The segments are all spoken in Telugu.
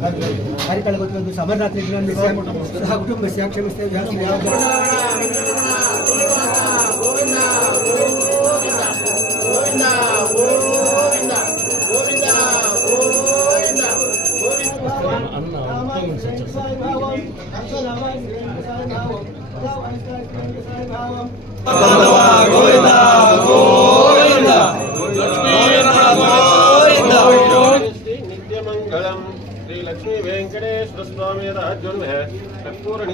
కార్యక్రమాలకు వచ్చినందుకు అమర్నాథ్ రెడ్డి సహ కుటుంబ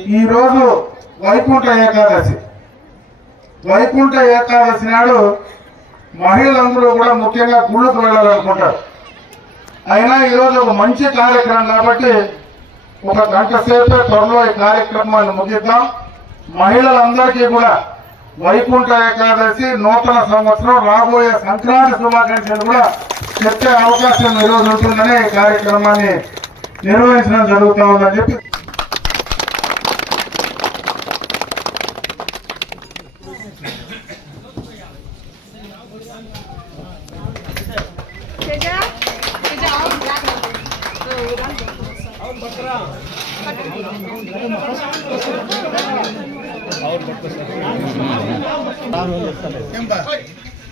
ఈరోజు వైకుంఠ ఏకాదశి. వైకుంఠ ఏకాదశి నాడు మహిళలందరూ కూడా ముఖ్యంగా గుళ్ళకు వెళ్ళాలనుకుంటారు అయినా ఈరోజు ఒక మంచి కార్యక్రమం కాబట్టి ఒక గంట సేపే త్వరలో ఈ కార్యక్రమాన్ని ముగిద్దాం. మహిళలందరికీ కూడా వైకుంఠ ఏకాదశి నూతన సంవత్సరం రాబోయే సంక్రాంతి శుభాకాంక్షలు కూడా చెప్పే అవకాశం ఈరోజు ఉంటుందని ఈ కార్యక్రమాన్ని నిర్వహించడం జరుగుతూ ఉందని చెప్పి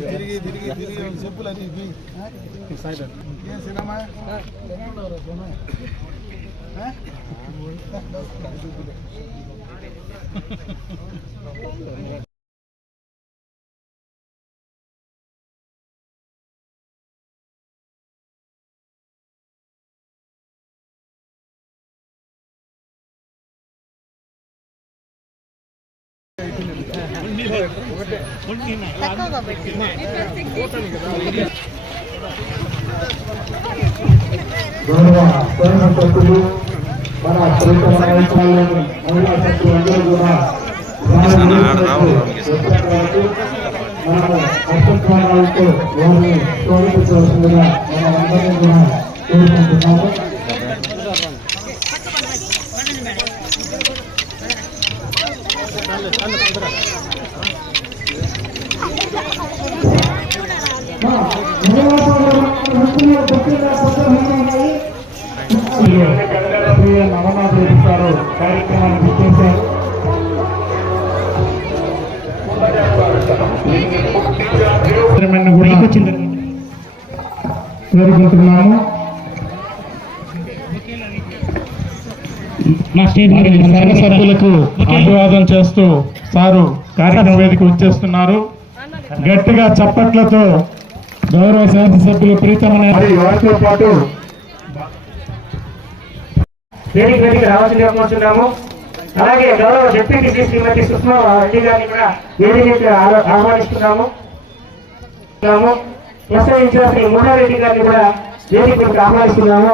తిరిగి తిరిగి తిరిగి చెప్పులు అది ఏం సినిమా గౌరవ స్వయం సభ్యులు మన ప్రభుత్వ నాయకులను మహిళా సభ్యులందరూ కూడా మనము వారిని స్వాగతించవలసిందిగా మన అందరం కూడా కోరుకుంటున్నాము కార్యక్రమాన్ని గుర్తించారు కోరుకుంటున్నాము సర్వ సభ్యులకు అభివాదం చేస్తూ సారు కార్యక్రమ వేదిక వచ్చేస్తున్నారు. గట్టిగా చప్పట్లతో గౌరవ శాసనసభ్యులు ప్రీతమైన వారితో పాటు దేనికి వేదిక రావాల్సిందిగా కోరుతున్నాము అలాగే గౌరవ డిప్యూటీ శ్రీ శ్రీమతి సుష్మా రెడ్డి గారిని కూడా వేదిక ఆహ్వా- ఆహ్వానిస్తున్నాము? ప్రసవించిన శ్రీ మూడారెడ్డి గారిని కూడా వేదికకు ఆహ్వానిస్తున్నాము?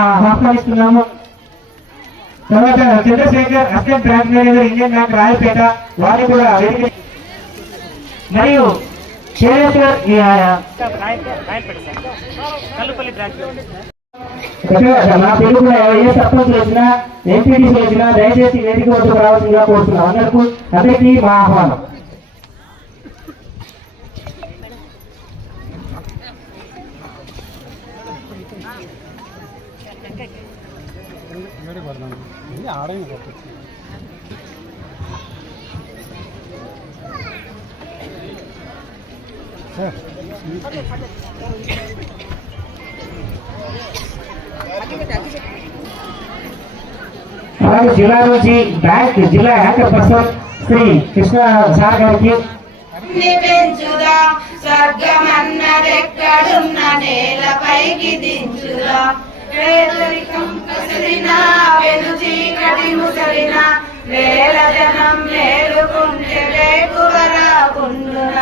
ఆహ్వానిస్తున్నాము. తర్వాత Chandrashekar assistant branch manager Indian bank Rayapeta వారిని కూడా వేదిక మరియు శేషేశ్వర్ నా తెలుగు ఏ సర్పంచ్ వచ్చినా ఎంపీటీసీ వచ్చినా దయచేసి వేదిక వద్దకు రావాల్సిందిగా కోరుతున్నాం. అందరికీ అందరికీ మా ఆహ్వానం. అలాగే జిల్లా నుంచి బ్యాంక్ జిల్లా anchor person Shri Krishna sir గారికి. ని పెంచుదా స్వర్గమన్నదెక్కడున్న నేలపైకి దించుదా. పేదరికం కసిరినా వెను చీకటి వేల జనం మేలుకుంటే వేకువరా కుండున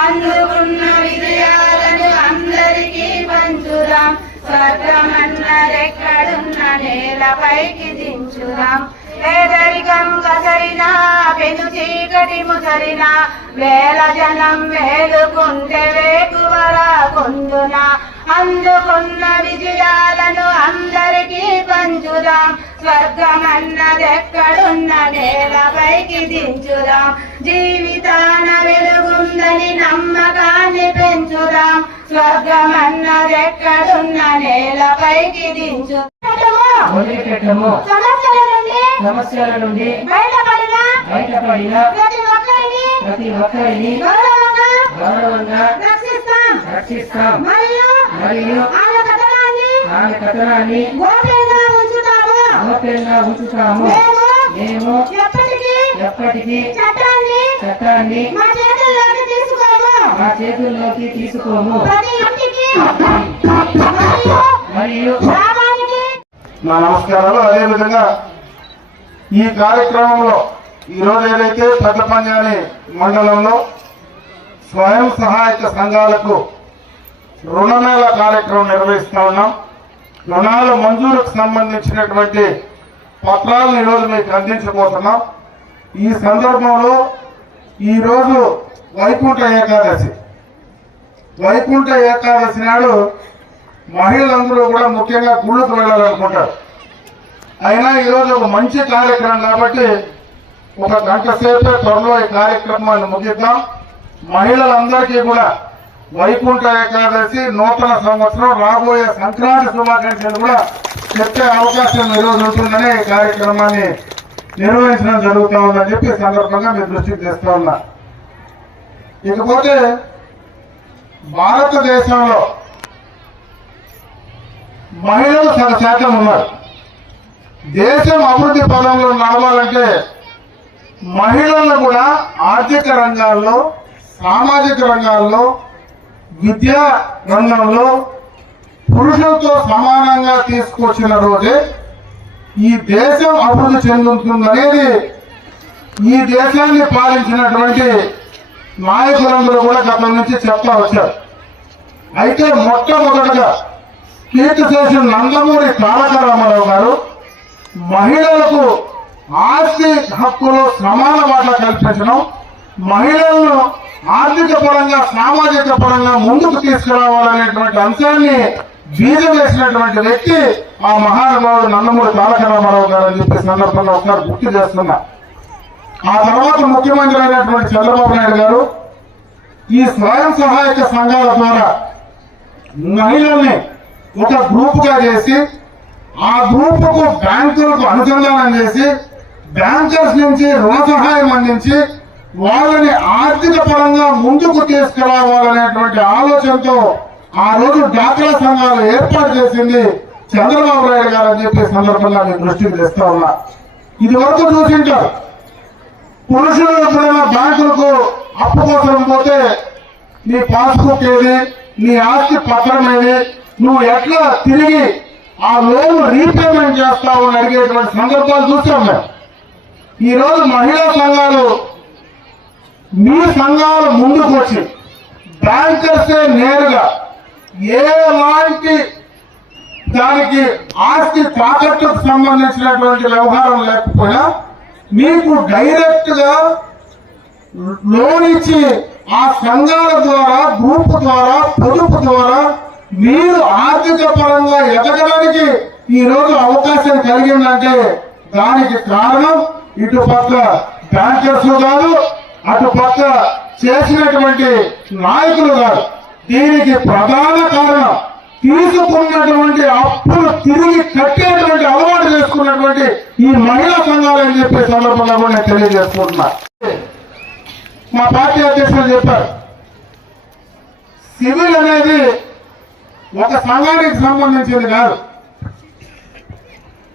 అందుకున్న విజయాలను అందరికీ పంచుదాం. స్వర్గమన్నదెక్కడున్న నేలపైకి దించుదాం. పేదరికం కసరినా పెను చీకటి ముసరినా వేల జనం వేలుకుంటే వేకువరా కొందున అందుకున్న విజయాలను అందరికీ పంచుదాం స్వర్గమన్నదెక్కడున్న నేలపైకి దించుదాం. జీవితాన వెలుగుందని నమ్మకాన్ని పెంచుదాం స్వర్గమన్నదెక్కడున్న నేలపైకి దించు వదిలిపెట్టము సమస్యల నుండి బయటపడిన ప్రతి ఒక్కరిని గౌరవంగా రక్షిస్తాం. మరియు ఆమె కథనాన్ని గోప్యంగా ఉంచుతాము. మేము ఎప్పటికీ చట్టాన్ని మా చేతుల్లోకి తీసుకోము. మరియు నా నమస్కారాలు. అదేవిధంగా ఈ కార్యక్రమంలో ఈరోజు ఏదైతే పెద్ద పంజాని మండలంలో స్వయం సహాయక సంఘాలకు రుణమేళ కార్యక్రమం నిర్వహిస్తూ ఉన్నాం. రుణాలు మంజూరుకు సంబంధించినటువంటి పత్రాలను ఈరోజు మీకు అందించబోతున్నాం. ఈ సందర్భంలో ఈరోజు వైకుంఠ ఏకాదశి. వైకుంఠ ఏకాదశి నాడు మహిళలందరూ కూడా ముఖ్యంగా గుళ్ళకు వెళ్ళాలనుకుంటారు అయినా ఈరోజు ఒక మంచి కార్యక్రమం కాబట్టి ఒక గంట సేపే త్వరలో ఈ కార్యక్రమాన్ని ముగిద్దాం. మహిళలందరికీ కూడా వైకుంఠ ఏకాదశి నూతన సంవత్సరం రాబోయే సంక్రాంతి శుభాకాంక్షలు కూడా చెప్పే అవకాశం ఈరోజు ఉంటుందని ఈ కార్యక్రమాన్ని నిర్వహించడం జరుగుతూ ఉందని చెప్పి సందర్భంగా మీ దృష్టికి తెస్తా ఉన్నా. ఇకపోతే భారతదేశంలో మహిళలు సగ శాతం ఉన్నారు. దేశం అభివృద్ధి పదంలో నడవాలంటే మహిళలను కూడా ఆర్థిక రంగాల్లో సామాజిక రంగాల్లో విద్యా రంగంలో పురుషులతో సమానంగా తీసుకొచ్చిన రోజే ఈ దేశం అభివృద్ధి చెందుతుందనేది ఈ దేశాన్ని పాలించినటువంటి నాయకులందరూ కూడా గతం నుంచి చెప్తా వచ్చారు. అయితే మొట్టమొదటగా కీర్తిశేషు నందమూరి తారకరామారావు గారు మహిళలకు ఆస్తి హక్కులు సమాన వాటా కల్పించడం మహిళలను ఆర్థిక పరంగా సామాజిక పరంగా ముందుకు తీసుకురావాలనేటువంటి అంశాన్ని బీజం వేసినటువంటి వ్యక్తి ఆ మహానుభావుడు నందమూరి తారక రామారావు గారు అని చెప్పి సందర్భంగా ఒకసారి గుర్తు చేస్తున్నా. ఆ తర్వాత ముఖ్యమంత్రి అయినటువంటి చంద్రబాబు నాయుడు గారు ఈ స్వయం సహాయక సంఘాల ద్వారా మహిళల్ని ఒక గ్రూప్గా చేసి ఆ గ్రూప్కు బ్యాంకులకు అనుసంధానం చేసి బ్యాంకర్స్ నుంచి రుణ సహాయం అందించి వాళ్ళని ఆర్థిక పరంగా ముందుకు తీసుకురావాలనేటువంటి ఆలోచనతో ఆ రోజు డాక్రా సంఘాలు ఏర్పాటు చేసింది చంద్రబాబు నాయుడు గారు అని చెప్పే సందర్భంగా నేను దృష్టికి తెస్తా ఉన్నా. ఇది వరకు చూసింటారు. పురుషులు ఎప్పుడైనా బ్యాంకులకు అప్పు కోసం పోతే నీ పాస్బుక్ ఏది? నీ ఆస్తి పత్రం ఏది? నువ్వు ఎట్లా తిరిగి ఆ లోన్ రీపేమెంట్ చేస్తావు అని అడిగేటువంటి సందర్భాలు చూసాం మేము. ఈరోజు మహిళా సంఘాలు మీ సంఘాలు ముందుకు వచ్చి బ్యాంకర్సే నేరుగా ఏలాంటి దానికి ఆస్తి తాకట్టుకు సంబంధించినటువంటి వ్యవహారం లేకపోయినా మీకు డైరెక్ట్గా లోన్ ఇచ్చి ఆ సంఘాల ద్వారా గ్రూప్ ద్వారా పొదుపు ద్వారా మీరు ఆర్థిక పరంగా ఎదగడానికి ఈ రోజు అవకాశం కలిగిందంటే దానికి కారణం ఇటు పక్క బ్యాంకర్స్ కాదు అటు పక్క చేసినటువంటి నాయకులు కాదు. దీనికి ప్రధాన కారణం తీసుకున్నటువంటి అప్పులు తిరిగి కట్టేటువంటి అలవాటు చేసుకున్నటువంటి ఈ మహిళా సంఘాలు అని చెప్పే సందర్భంగా కూడా నేను తెలియజేసుకుంటున్నా. మా పార్టీ అధ్యక్షులు చెప్పారు సివిల్ అనేది ఒక సంఘానికి సంబంధించింది కాదు.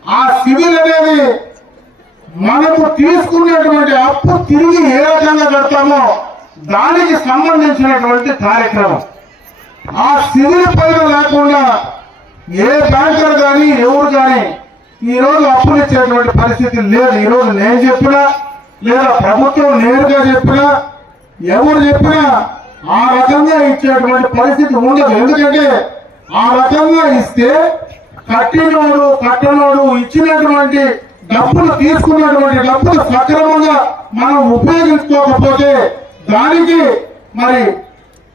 ఆ సివిల్ అనేది మనకు తీసుకున్నటువంటి అప్పు తిరిగి ఏ రకంగా కడతామో దానికి సంబంధించినటువంటి కార్యక్రమం. ఆ సివిల్ పైన లేకుండా ఏ బ్యాంకర్ కానీ ఎవరు కానీ ఈ రోజు అప్పులు ఇచ్చేటువంటి పరిస్థితి లేదు. ఈ రోజు నేను చెప్పినా లేదా ప్రభుత్వం నేరుగా చెప్పినా ఎవరు చెప్పినా ఆ రకంగా ఇచ్చేటువంటి పరిస్థితి ఉండదు. ఎందుకంటే ఆ రకంగా ఇస్తే కట్టినోడు కట్టనోడు ఇచ్చినటువంటి డబ్బులు తీసుకున్నటువంటి డబ్బులు సక్రమంగా మనం ఉపయోగించుకోకపోతే దానికి మరి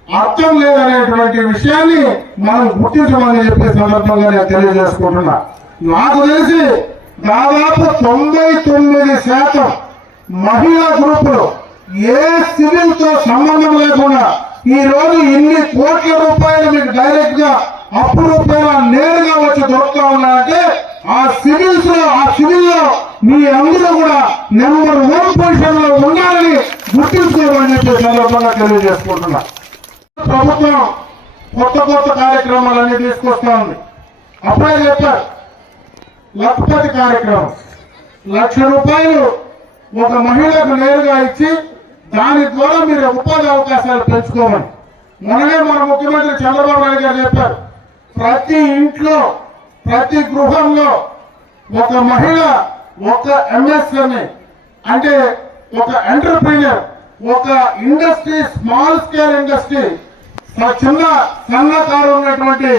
అర్థం లేదనేటువంటి విషయాన్ని మనం గుర్తించమని చెప్పే సందర్భంగా నేను తెలియజేసుకుంటున్నా. నాకు తెలిసి దాదాపు తొంభై తొమ్మిది శాతం మహిళా గ్రూపులు ఏ సివిల్తో సంబంధం లేకుండా ఈ రోజు ఇన్ని కోట్ల రూపాయలు మీకు డైరెక్ట్గా అప్పు నేరుగా వచ్చి దొరుకుతా ఉన్నాయంటే ఆ సివిల్స్లో ఆ సివిల్లో మీ అందరూ కూడా నెంబర్ వన్ పొజిషన్లో ఉండాలని గుర్తించుకోమని చెప్పి సందర్భంగా తెలియజేసుకుంటున్నా. ప్రభుత్వం కొత్త కొత్త కార్యక్రమాలన్నీ తీసుకొస్తా ఉంది. అప్పుడే చెప్పారు లక్పతి కార్యక్రమం. లక్ష రూపాయలు ఒక మహిళకు నేరుగా ఇచ్చి దాని ద్వారా మీరు ఉపాధి అవకాశాలు పెంచుకోమని. మొన్ననే మన ముఖ్యమంత్రి చంద్రబాబు నాయుడు గారు చెప్పారు ప్రతి ఇంట్లో ప్రతి గృహంలో ఒక మహిళ ఒక ఎంఎస్ఎంఈ అంటే ఒక ఎంటర్ప్రీనియర్ ఒక ఇండస్ట్రీ స్మాల్ స్కేల్ ఇండస్ట్రీ చిన్న సన్నకారు ఉన్నటువంటి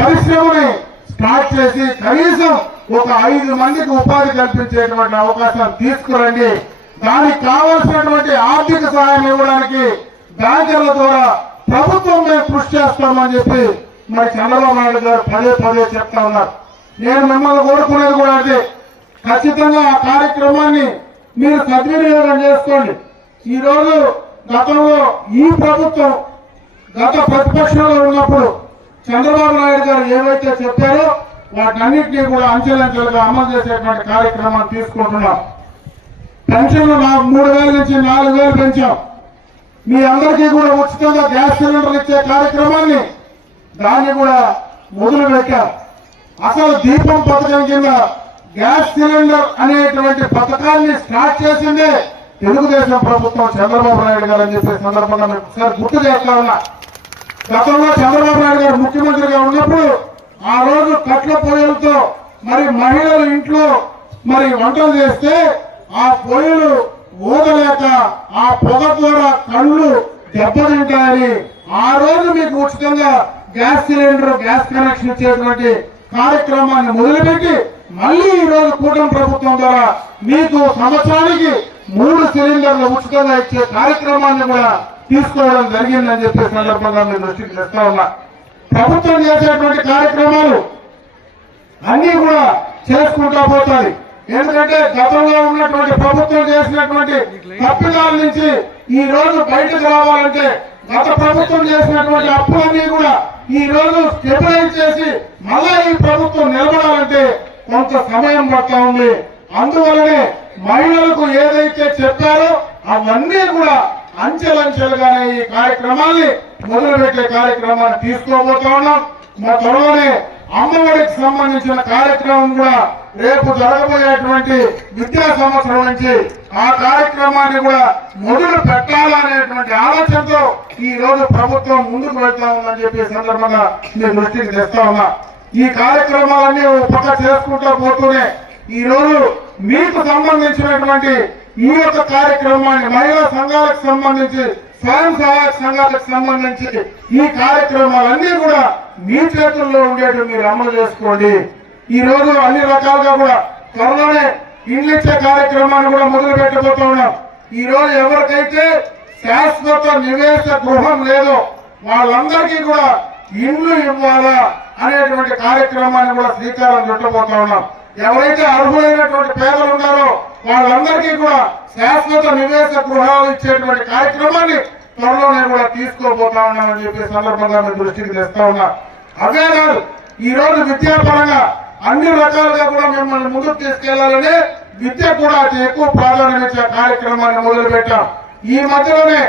పరిశ్రమని స్టార్ట్ చేసి కనీసం ఒక ఐదు మందికి ఉపాధి కల్పించేటువంటి అవకాశం తీసుకురండి. దానికి కావలసినటువంటి ఆర్థిక సహాయం ఇవ్వడానికి బ్యాంకర్ల ద్వారా ప్రభుత్వం మేము కృషి చేస్తామని చెప్పి మరి చంద్రబాబు నాయుడు గారు పదే పదే చెప్తా ఉన్నారు. నేను మిమ్మల్ని కోరుకునేది కూడా అదే. ఖచ్చితంగా ఆ కార్యక్రమాన్ని మీరు సద్వినియోగం చేసుకోండి. ఈ రోజు గతంలో ఈ ప్రభుత్వం గత ప్రతిపక్షంలో ఉన్నప్పుడు చంద్రబాబు నాయుడు గారు ఏవైతే చెప్పారో వాటన్నిటినీ కూడా అంచెలంచెలుగా అమలు చేసేటువంటి కార్యక్రమాన్ని తీసుకుంటున్నాం. పెన్షన్లు మూడు వేల నుంచి నాలుగు వేలు పెంచాం. మీ అందరికీ కూడా ఉచితంగా గ్యాస్ సిలిండర్ ఇచ్చే కార్యక్రమాన్ని దాన్ని కూడా మొదలు అసలు దీపం పథకం కింద గ్యాస్ సిలిండర్ అనేటువంటి పథకాన్ని స్టార్ట్ చేసిందే తెలుగుదేశం ప్రభుత్వం చంద్రబాబు నాయుడు గారు అని చెప్పే సందర్భంగా మీకు ఒకసారి గుర్తు చేస్తా ఉన్నా. గతంలో చంద్రబాబు నాయుడు గారు ముఖ్యమంత్రిగా ఉన్నప్పుడు ఆ రోజు కట్ల పొయ్యలతో మరి మహిళలు ఇంట్లో మరి వంటలు చేస్తే ఆ పొయ్యిలు ఊదలేక ఆ పొగ ద్వారా కళ్ళు దెబ్బతింటాయని ఆ రోజు మీకు ఉచితంగా గ్యాస్ సిలిండర్ గ్యాస్ కనెక్షన్ ఇచ్చేటువంటి కార్యక్రమాన్ని మొదలుపెట్టి మళ్ళీ ఈ రోజు కూటమి ప్రభుత్వం ద్వారా మీకు సంవత్సరానికి మూడు సిలిండర్లు ఉచితంగా ఇచ్చే కార్యక్రమాన్ని కూడా తీసుకోవడం జరిగిందని చెప్పే సందర్భంగా మీరు దృష్టికి తెస్తా ఉన్నా. ప్రభుత్వం చేసేటువంటి కార్యక్రమాలు అన్ని కూడా చేసుకుంటా పోతాయి. ఎందుకంటే గతంలో ఉన్నటువంటి ప్రభుత్వం చేసినటువంటి తప్పిదాల నుంచి ఈ రోజు బయటకు రావాలంటే గత ప్రభుత్వం చేసినటువంటి అప్పులన్నీ కూడా ఈ రోజు స్టెబిలైజ్ చేసి మళ్ళా ఈ ప్రభుత్వం నిలబడాలంటే కొంత సమయం పడతా ఉంది. అందువల్లనే మహిళలకు ఏదైతే చెప్పారో అవన్నీ కూడా అంచెలంచెలుగానే ఈ కార్యక్రమాన్ని మొదలుపెట్టే కార్యక్రమాన్ని తీసుకోబోతా ఉన్నాం. మా త్వరలోనే అమ్మఒడికి సంబంధించిన కార్యక్రమం కూడా రేపు జరగబోయేటువంటి విద్యా సంవత్సరం నుంచి ఆ కార్యక్రమాన్ని కూడా మొదలు పెట్టాలనేటువంటి ఆలోచనతో ఈ రోజు ప్రభుత్వం ముందుకు వెళ్తా ఉందని చెప్పి సందర్భంగా నేను దృష్టికి తెస్తా ఉన్నా. ఈ కార్యక్రమాలన్నీ ఒక పక్క చేసుకుంటూ పోతూనే ఈ రోజు మీకు సంబంధించినటువంటి ఈ యొక్క కార్యక్రమాన్ని మహిళా సంఘాలకు సంబంధించి స్వయం సహాయక సంఘాలకు సంబంధించి ఈ కార్యక్రమాలన్నీ కూడా మీ చేతుల్లో ఉండేవి మీరు అమలు చేసుకోండి. ఈ రోజు అన్ని రకాలుగా కూడా త్వరలోనే ఇండ్లిచ్చే కార్యక్రమాన్ని కూడా మొదలు పెట్టబోతా ఉన్నాం. ఈ రోజు ఎవరికైతే శాశ్వత నివేశ గృహం లేదో వాళ్ళందరికీ కూడా ఇండ్లు ఇవ్వాలా అనేటువంటి కార్యక్రమాన్ని కూడా శ్రీకారం చుట్టబోతా ఉన్నాం. ఎవరైతే అర్హులైనటువంటి పేదలు ఉన్నారో వాళ్ళందరికీ కూడా శాశ్వత నివేశ గృహాలు ఇచ్చేటువంటి కార్యక్రమాన్ని త్వరలోనే కూడా తీసుకోబోతా ఉన్నామని చెప్పి సందర్భంగా మీ దృష్టికి తెస్తా ఉన్నా. అవే కాదు ఈ రోజు విద్యాపరంగా అన్ని రకాలుగా కూడా మిమ్మల్ని ముందుకు తీసుకెళ్ళాలని విద్య కూడా అతి ఎక్కువ ప్రాధాన్యం ఇచ్చే కార్యక్రమాన్ని మొదలు పెట్టాం ఈ మధ్యలోనే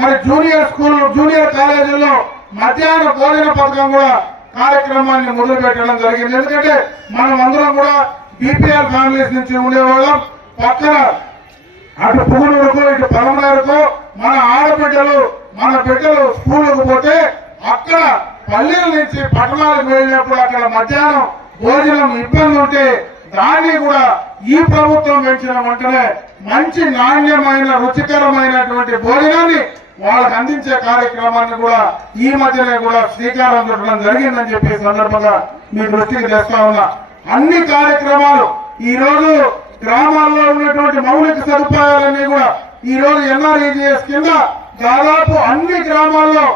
మరి జూనియర్ స్కూల్ జూనియర్ కాలేజీల్లో మధ్యాహ్న భోజన పథకం కూడా కార్యక్రమాన్ని మొదలు పెట్టడం జరిగింది. ఎందుకంటే మనం అందరం కూడా బీపీఆర్ ఫ్యామిలీస్ నుంచి ఉండేవాళ్ళం. పక్కన అటు పువ్వులకు ఇటు పలమనేరుకు మన ఆడబిడ్డలు మన బిడ్డలు స్కూళ్ళకు పోతే అక్కడ పల్లెల నుంచి పట్టణాలకు వెళ్ళినప్పుడు అక్కడ మధ్యాహ్నం భోజనం ఇబ్బంది ఉంటే దాన్ని కూడా ఈ ప్రభుత్వం పెంచిన వెంటనే మంచి నాణ్యమైన రుచికరమైనటువంటి భోజనాన్ని వాళ్ళకు అందించే కార్యక్రమాన్ని కూడా ఈ మధ్యనే కూడా శ్రీకారం చుట్టడం జరిగిందని చెప్పి సందర్భంగా మీ దృష్టికి తెస్తా ఉన్నా. అన్ని కార్యక్రమాలు ఈ రోజు గ్రామాల్లో ఉన్నటువంటి మౌలిక సదుపాయాలన్నీ కూడా ఈ రోజు ఎన్ఆర్ఈజిఎస్ కింద దాదాపు అన్ని గ్రామాల్లో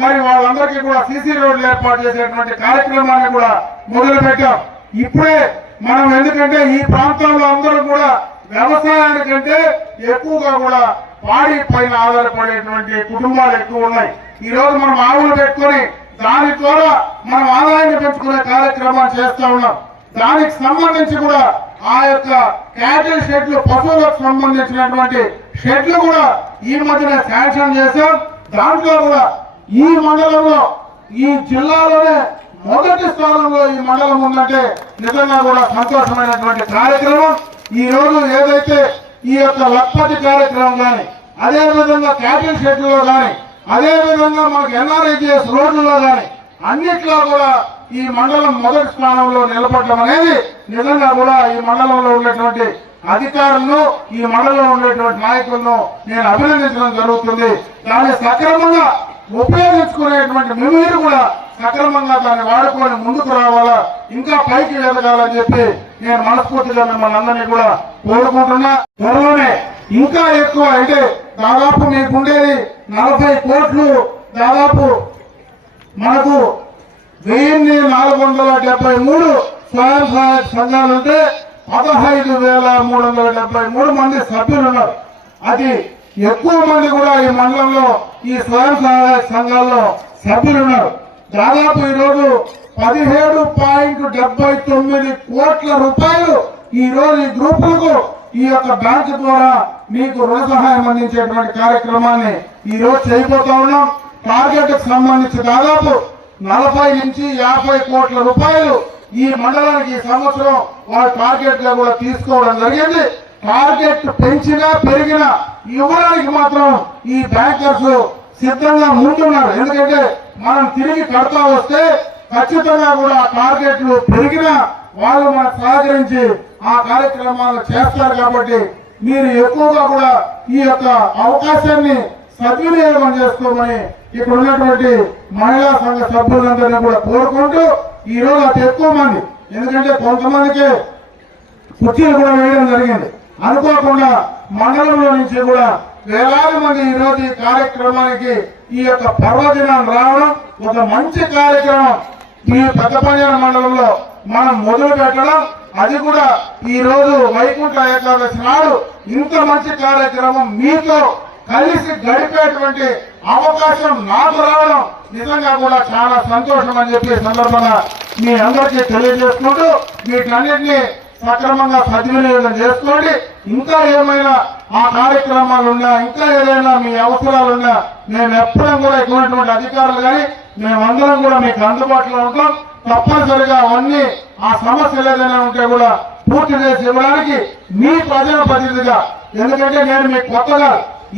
మరి వాళ్ళందరికీ కూడా సీసీ రోడ్లు ఏర్పాటు చేసేటువంటి కార్యక్రమాన్ని కూడా మొదలు పెట్టాం ఇప్పుడే మనం ఎందుకంటే ఈ ప్రాంతంలో అందరూ కూడా వ్యవసాయానికంటే ఎక్కువగా కూడా పాడి పైన ఆధారపడేటువంటి కుటుంబాలు ఎక్కువ ఉన్నాయి. ఈ రోజు మనం ఆవులు పెట్టుకొని దాని ద్వారా మనం ఆదాయాన్ని పెంచుకునే కార్యక్రమాన్ని చేస్తా ఉన్నాం. దానికి సంబంధించి కూడా ఆ యొక్క క్యాటిల్ షెడ్లు పశువులకు సంబంధించినటువంటి షెడ్లు కూడా ఈ మధ్యన శాంక్షన్ చేశాం. దాంట్లో కూడా ఈ మండలంలో ఈ జిల్లాలోనే మొదటి స్థానంలో ఈ మండలం ఉందంటే నిజంగా కూడా సంతోషమైనటువంటి కార్యక్రమం. ఈ రోజు ఏదైతే ఈ యొక్క లక్పతి కార్యక్రమం కానీ అదే విధంగా క్యాటిల్ కానీ అదే విధంగా మనకు ఎన్ఆర్ఐజిఎస్ రోడ్లలో కానీ అన్నిట్లో కూడా ఈ మండలం మొదటి స్థానంలో నిలబడడం అనేది నిజంగా కూడా ఈ మండలంలో ఉన్నటువంటి అధికారులను ఈ మండలంలో ఉండేటువంటి నాయకులను నేను అభినందించడం జరుగుతుంది. దాన్ని సక్రమంగా ఉపయోగించుకునేటువంటి మీరు కూడా సక్రమంగా దాన్ని వాడుకొని ముందుకు రావాలా? ఇంకా పైకి ఎదగాలని చెప్పి నేను మనస్ఫూర్తిగా మిమ్మల్ని అందరినీ కూడా కోరుకుంటున్నా. త్వరలోనే ఇంకా ఎక్కువ అంటే దాదాపు మీకుండేది నలభై కోట్లు దాదాపు మనకు వెయ్యి నాలుగు వందల డెబ్బై మూడు స్వయం సహాయక సంఘాలు ఉంటే పదహైదు వేల మూడు వందల డెబ్బై మూడు మంది సభ్యులు ఉన్నారు. అది ఎక్కువ మంది కూడా ఈ మండలంలో ఈ స్వయం సహాయక సంఘాల్లో సభ్యులు ఉన్నారు దాదాపు ఈ రోజు పదిహేడు పాయింట్ డెబ్బై తొమ్మిది కోట్ల రూపాయలు ఈ రోజు ఈ గ్రూపులకు ఈ యొక్క బ్యాంక్ ద్వారా మీకు రుణ సహాయం అందించేటువంటి కార్యక్రమాన్ని ఈ రోజు చేయబోతా ఉన్నాం. టార్గెట్కు సంబంధించి దాదాపు నలభై నుంచి యాభై కోట్ల రూపాయలు ఈ మండలానికి ఈ సంవత్సరం వాళ్ళ టార్గెట్గా కూడా తీసుకోవడం జరిగింది. టార్గెట్ పెంచినా పెరిగినా ఇవ్వడానికి మాత్రం ఈ బ్యాంకర్స్ సిద్ధంగా ముందున్నారు ఎందుకంటే మనం తిరిగి కడతా వస్తే ఖచ్చితంగా కూడా టార్గెట్లు పెరిగినా వాళ్ళు మనకు సహకరించి ఆ కార్యక్రమాలు చేస్తారు కాబట్టి మీరు ఎక్కువగా కూడా ఈ యొక్క అవకాశాన్ని సద్వినియోగం చేసుకోమని ఇక్కడ ఉన్నటువంటి మహిళా సంఘ సభ్యులందరినీ కూడా కోరుకుంటూ ఈ రోజు అతి ఎక్కువ మంది ఎందుకంటే కొంతమందికి కుర్చీలు కూడా వేయడం జరిగింది. అనుకోకుండా మండలంలో నుంచి కూడా వేలాది మంది ఈ రోజు ఈ కార్యక్రమానికి ఈ యొక్క పర్వదినం రావడం ఒక మంచి కార్యక్రమం. ఈ పెద్దపల్లి మండలంలో మనం మొదలు పెట్టడం. అది కూడా ఈ రోజు వైకుంఠ ఏకాదశి నాడు ఇంత మంచి కార్యక్రమం మీతో కలిసి గడిపేటువంటి అవకాశం నాకు రావడం నిజంగా కూడా చాలా సంతోషం అని చెప్పి సందర్భంగా మీ అందరికీ తెలియజేసుకుంటూ వీటన్నిటిని సక్రమంగా సద్వినియోగం చేసుకోండి. ఇంకా ఏమైనా ఆ కార్యక్రమాలు ఉన్నా ఇంకా ఏదైనా మీ అవసరాలున్నా మేము ఎప్పుడూ కూడా ఇటువంటి అధికారులు కానీ మేమందరం కూడా మీకు అందుబాటులో ఉంటాం. తప్పనిసరిగా అవన్నీ ఆ సమస్యలు ఏదైనా ఉంటే కూడా పూర్తి చేసి ఇవ్వడానికి మీ ప్రజల ప్రతినిధిగా. ఎందుకంటే నేను మీకు కొత్తగా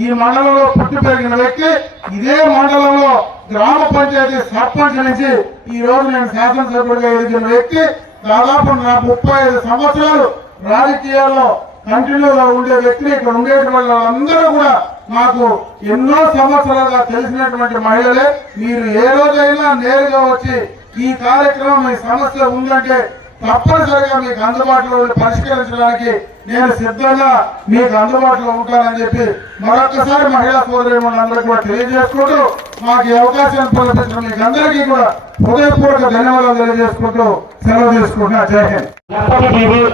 ఈ మండలంలో పుట్టి పెరిగిన వ్యక్తి. ఇదే మండలంలో గ్రామ పంచాయతీ సర్పంచ్ నుంచి ఈ రోజు నేను శాసనసభ్యుడిగా ఎదిగిన వ్యక్తి. దాదాపు నా ముప్పై ఐదు సంవత్సరాలు రాజకీయాల్లో కంటిన్యూగా ఉండే వ్యక్తి ఇక్కడ ఉండేటువంటి వాళ్ళందరూ కూడా నాకు ఎన్నో సంవత్సరాలుగా తెలిసినటువంటి మహిళలే. మీరు ఏ రోజైనా నేరుగా వచ్చి ఈ కార్యక్రమం ఈ సమస్య ఉందంటే తప్పనిసరిగా మీకు అందుబాటులో ఉండి పరిష్కరించడానికి నేను సిద్ధంగా మీకు అందుబాటులో ఉంటానని చెప్పి మరొకసారి మహిళా సోదరులందరికీ కూడా తెలియజేసుకుంటూ మాకు ఈ అవకాశాన్ని ప్రకటించిన మీకు అందరికీ కూడా హృదయపూర్వక ధన్యవాదాలు తెలియజేసుకుంటూ సెలవు తీసుకుంటున్నా. జై హింద్.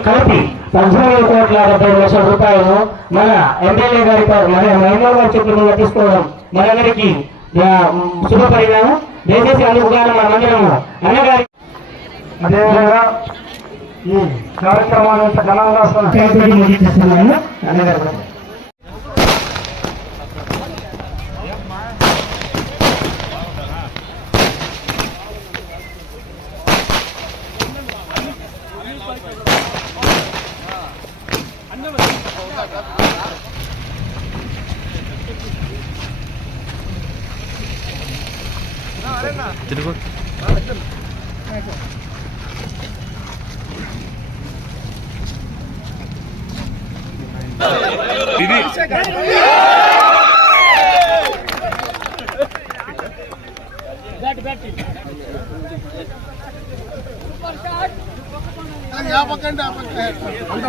కలిపి పద్నాలుగు కోట్ల డెబ్బై లక్షల రూపాయలు మన ఎమ్మెల్యే గారి ప- మన మహిళా గారి చెట్ల తీసుకోవడం మనందరికీ ఆ, శుభపరిణామం. దయచేసి అందుకుగాను మనమందరము అన్నగారి అదేవిధంగా ఈ కార్యక్రమాన్ని ఘనంగా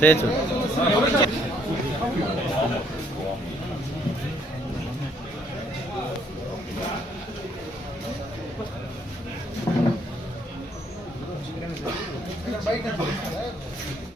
대죠.